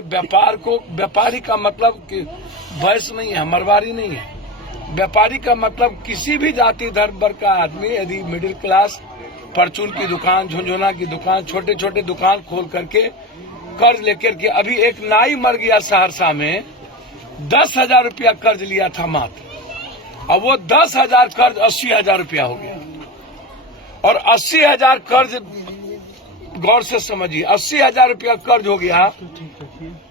व्यापारी का मतलब कि वैश्य नहीं है, मरवारी नहीं है। व्यापारी का मतलब किसी भी जाति धर्म वर्ग का आदमी यदि मिडिल क्लास परचून की दुकान, झुंझुना की दुकान, छोटे छोटे दुकान खोल करके कर्ज लेकर के, अभी एक नाई मर गया सहरसा में, 10,000 रुपया कर्ज लिया था मात्र, अब वो 10,000 कर्ज 80,000 रुपया हो गया। और 80,000 कर्ज, गौर से समझिए, 80,000 रुपया कर्ज हो गया।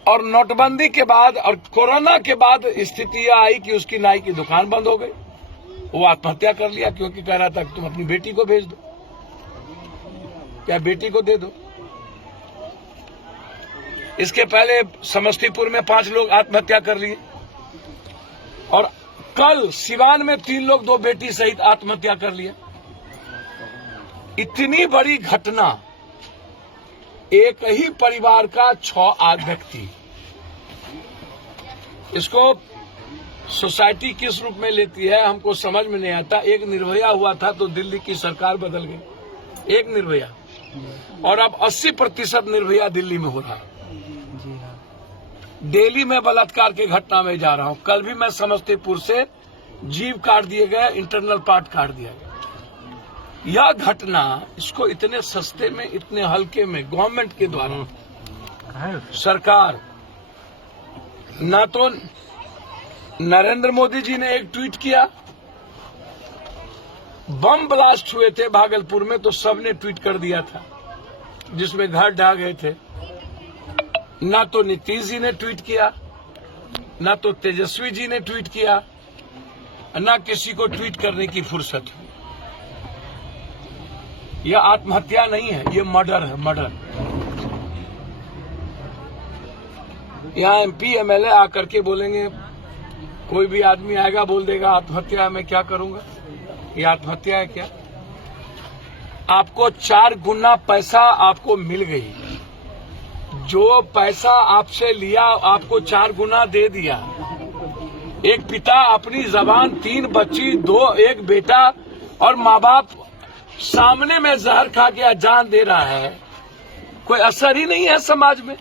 और नोटबंदी के बाद और कोरोना के बाद स्थिति यह आई कि उसकी नाई की दुकान बंद हो गई, वो आत्महत्या कर लिया, क्योंकि कह रहा था कि तुम अपनी बेटी को भेज दो या बेटी को दे दो। इसके पहले समस्तीपुर में 5 लोग आत्महत्या कर लिए, और कल सिवान में 3 लोग 2 बेटी सहित आत्महत्या कर लिया। इतनी बड़ी घटना, एक ही परिवार का 6 व्यक्ति, इसको सोसाइटी किस रूप में लेती है हमको समझ में नहीं आता। एक निर्भया हुआ था तो दिल्ली की सरकार बदल गई, एक निर्भया, और अब 80% निर्भया दिल्ली में हो रहा है। दिल्ली में बलात्कार की घटना में जा रहा हूं। कल भी मैं समस्तीपुर से जीभ काट दिए गए, इंटरनल पार्ट काट दिया गया। यह घटना, इसको इतने सस्ते में, इतने हल्के में गवर्नमेंट के द्वारा, सरकार, ना तो नरेंद्र मोदी जी ने एक ट्वीट किया, बम ब्लास्ट हुए थे भागलपुर में तो सबने ट्वीट कर दिया था जिसमें घर ढह गए थे, ना तो नीतीश जी ने ट्वीट किया, ना तो तेजस्वी जी ने ट्वीट किया, ना किसी को ट्वीट करने की फुर्सत हुई। यह आत्महत्या नहीं है, यह मर्डर है, मर्डर। यहाँ MP MLA आकर के बोलेंगे, कोई भी आदमी आएगा बोल देगा आत्महत्या है, मैं क्या करूंगा, ये आत्महत्या है क्या? आपको 4 गुना पैसा आपको मिल गई, जो पैसा आपसे लिया आपको 4 गुना दे दिया। एक पिता अपनी जबान, 3 बच्ची, 1 बेटा और माँ बाप सामने में जहर खा के जान दे रहा है, कोई असर ही नहीं है समाज में।